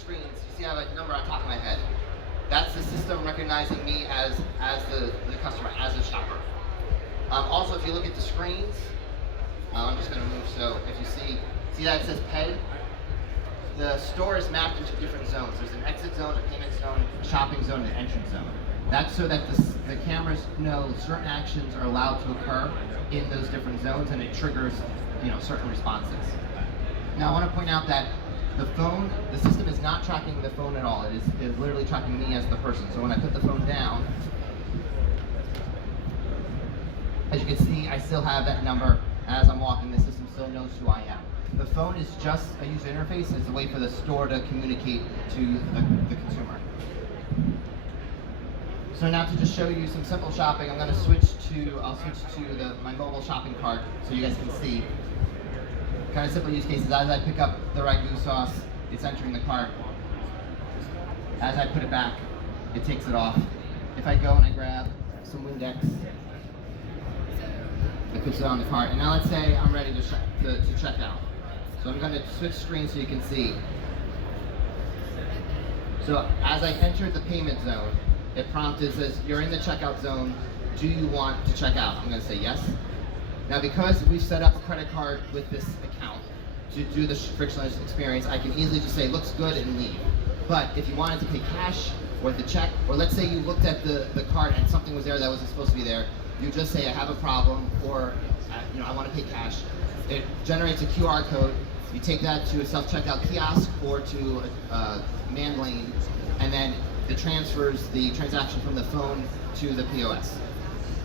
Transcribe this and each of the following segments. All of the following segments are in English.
screens, you see I have a number on top of my head. That's the system recognizing me as the customer, as a shopper. Also, if you look at the screens, I'm just going to move, so if you see that it says pay? The store is mapped into different zones. There's an exit zone, a payment zone, a shopping zone, and an entrance zone. That's so that the cameras know certain actions are allowed to occur in those different zones, and it triggers, certain responses. Now, I want to point out that the system is not tracking the phone at all. It is literally tracking me as the person. So when I put the phone down, as you can see, I still have that number. As I'm walking, the system still knows who I am. The phone is just a user interface. It's a way for the store to communicate to the consumer. So now to just show you some simple shopping, I'll switch to my mobile shopping cart so you guys can see. Kind of simple use cases. As I pick up the ragu sauce, it's entering the cart. As I put it back, it takes it off. If I go and I grab some Windex, it puts it on the cart. And now let's say I'm ready to check out. So I'm going to switch screens so you can see. So as I entered the payment zone, it prompted, says, you're in the checkout zone. Do you want to check out? I'm going to say yes. Now, because we've set up a credit card with this account to do the frictionless experience, I can easily just say, looks good, and leave. But if you wanted to pay cash or the check, or let's say you looked at the card and something was there that wasn't supposed to be there, you just say, I have a problem, or I want to pay cash. It generates a QR code. You take that to a self-checkout kiosk or to a manned lane, and then it transfers the transaction from the phone to the POS.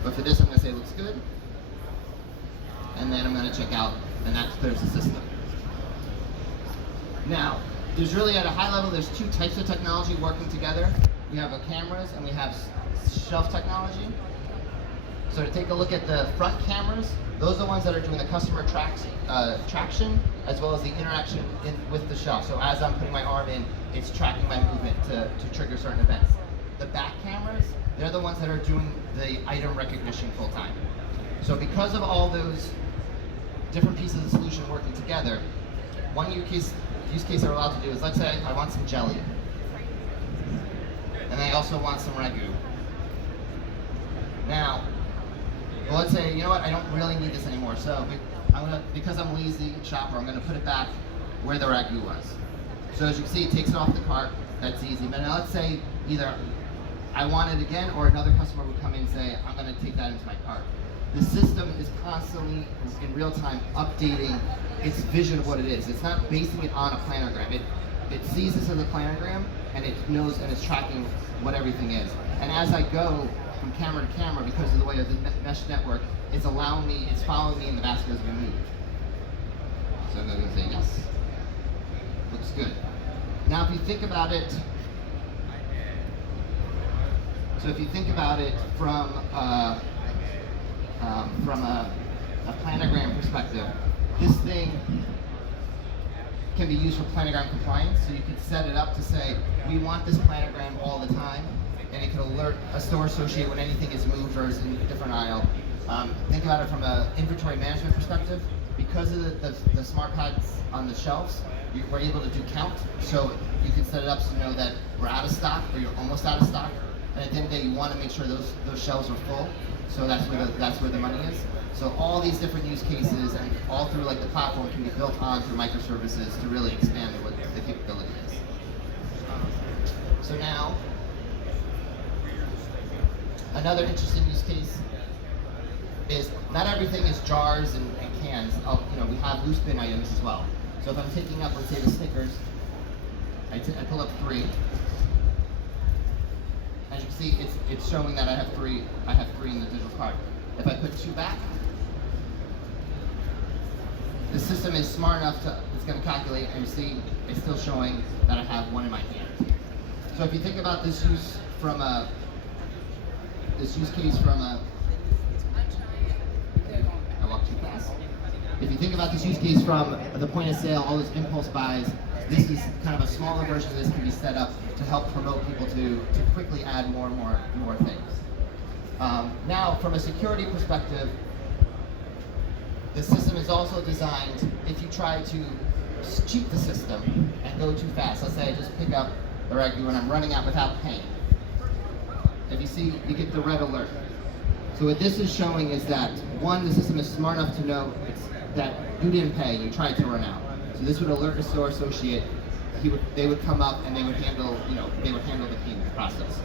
But for this, I'm going to say it looks good. And then I'm going to check out, and that clears the system. Now, there's really, at a high level, there's two types of technology working together. We have cameras and we have shelf technology. So to take a look at the front cameras, those are the ones that are doing the customer traction, as well as the interaction with the shelf. So as I'm putting my arm in, it's tracking my movement to trigger certain events. The back cameras, they're the ones that are doing the item recognition full time. So because of all those different pieces of the solution working together, one use case they're allowed to do is, let's say I want some jelly, and I also want some ragu. Now, well, let's say, you know what, I don't really need this anymore, so because I'm a lazy shopper, I'm going to put it back where the ragu was. So as you can see, it takes it off the cart. That's easy. But now let's say either I want it again, or another customer would come in and say, I'm going to take that into my cart. The system is constantly, in real time, updating its vision of what it is. It's not basing it on a planogram. It sees this as a planogram, and it knows and is tracking what everything is. And as I go from camera to camera, because of the way of the mesh network, it's following me in the basket as we move. So I'm going to say yes. Looks good. Now, if you think about it, from a planogram perspective, this thing can be used for planogram compliance. So you can set it up to say, we want this planogram all the time, and it can alert a store associate when anything is moved or is in a different aisle. Think about it from an inventory management perspective. Because of the smart pads on the shelves, we're able to do count. So you can set it up so you know that we're out of stock or you're almost out of stock. And at the end of the day, you want to make sure those shelves are full. So that's where the money is. So all these different use cases and all through the platform can be built on through microservices to really expand what the capability is. So now, another interesting use case is not everything is jars and cans. We have loose bin items as well. So if I'm taking up, let's say, the Snickers, I pull up 3. As you can see, it's showing that I have 3 in the digital card. If I put 2 back, the system is smart enough it's going to calculate, and you see it's still showing that I have 1 in my hand. So if you think about this use case from a I walked too fast. If you think about this use case from the point of sale, all those impulse buys, this is kind of a smaller version of this can be set up to help promote people to quickly add more and more things. Now, from a security perspective, the system is also designed, if you try to cheat the system and go too fast. Let's say I just pick up the regular and I'm running out without paying. If you see, you get the red alert. So what this is showing is that, one, the system is smart enough to know that you didn't pay, you tried to run out. So this would alert the store associate. They would come up and they would handle, they would handle the payment process.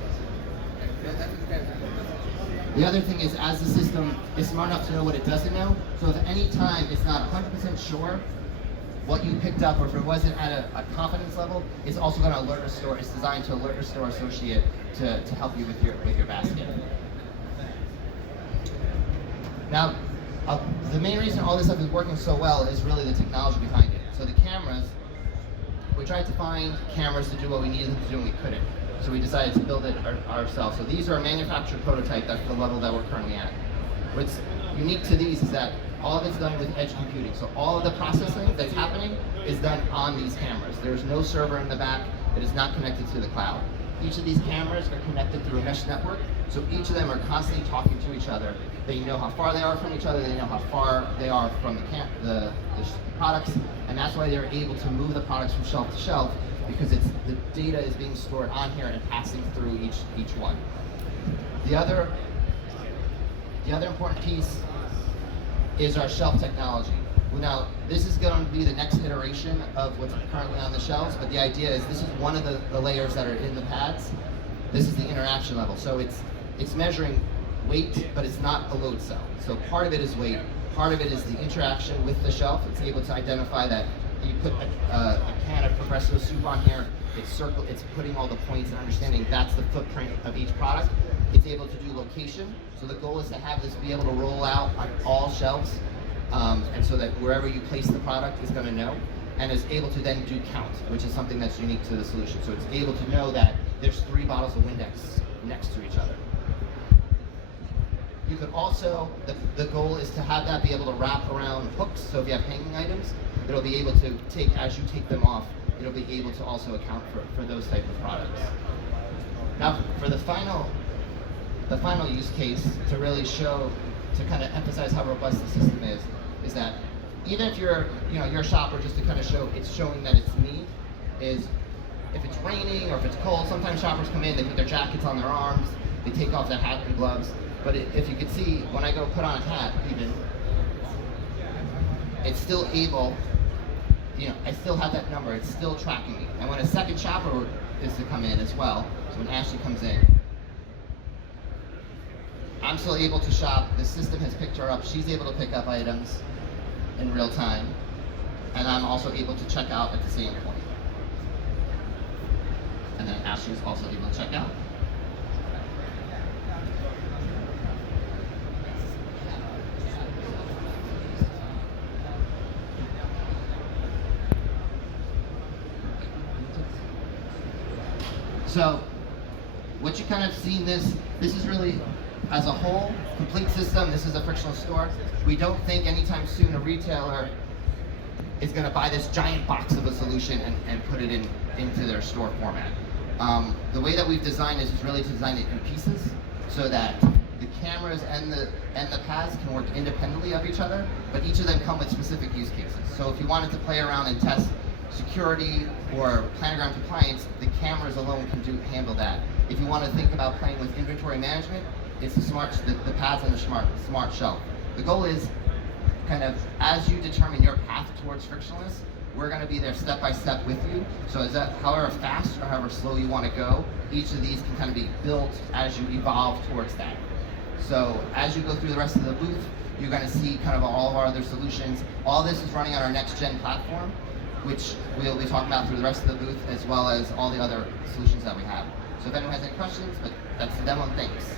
The other thing is, as the system is smart enough to know what it doesn't know, so if at any time it's not 100% sure what you picked up, or if it wasn't at a confidence level, it's also going to alert a store. It's designed to alert a store associate to help you with your basket. Now, the main reason all this stuff is working so well is really the technology behind it. So the cameras, we tried to find cameras to do what we needed them to do and we couldn't. So we decided to build it ourselves. So these are a manufactured prototype. That's the level that we're currently at. What's unique to these is that all of it's done with edge computing. So all of the processing that's happening is done on these cameras. There's no server in the back. It is not connected to the cloud. Each of these cameras are connected through a mesh network. So each of them are constantly talking to each other. They know how far they are from each other. They know how far they are from the products. And that's why they're able to move the products from shelf to shelf, because the data is being stored on here and passing through each one. The other important piece is our shelf technology. Now, this is going to be the next iteration of what's currently on the shelves, but the idea is this is one of the layers that are in the pads. This is the interaction level. So it's measuring weight, but it's not a load cell. So part of it is weight, part of it is the interaction with the shelf. It's able to identify that you put a can of Progresso soup on here, it's putting all the points and understanding that's the footprint of each product. It's able to do location. So the goal is to have this be able to roll out on all shelves, and so that wherever you place the product is going to know, and is able to then do count, which is something that's unique to the solution. So it's able to know that there's 3 bottles of Windex next to each other. You could also, the goal is to have that be able to wrap around hooks. So if you have hanging items, it'll be able to take, as you take them off, it'll be able to also account for those type of products. Now, for the final use case, to really show, to kind of emphasize how robust the system is that even if you're a shopper, just to kind of show, it's showing that it's me, is if it's raining or if it's cold, sometimes shoppers come in, they put their jackets on their arms, they take off their hat and gloves. But if you could see, when I go put on a hat, even, it's still able, I still have that number, it's still tracking me. And when a second shopper is to come in as well, so when Ashley comes in, I'm still able to shop, the system has picked her up, she's able to pick up items in real time, and I'm also able to check out at the same point. And then Ashley's also able to check out. So, what you kind of seen this is really, as a whole, complete system. This is a frictionless store. We don't think anytime soon a retailer is going to buy this giant box of a solution and put it into their store format. The way that we've designed this is really to design it in pieces, so that the cameras and the pads can work independently of each other, but each of them come with specific use cases. So if you wanted to play around and test security or planogram compliance, the cameras alone can handle that. If you want to think about playing with inventory management, it's the pads and the smart shelf. The goal is kind of, as you determine your path towards frictionless, we're going to be there step by step with you. So is that however fast or however slow you want to go, each of these can kind of be built as you evolve towards that. So as you go through the rest of the booth, you're going to see kind of all of our other solutions. All this is running on our next gen platform, which we'll be talking about through the rest of the booth, as well as all the other solutions that we have. So if anyone has any questions, but that's the demo, thanks.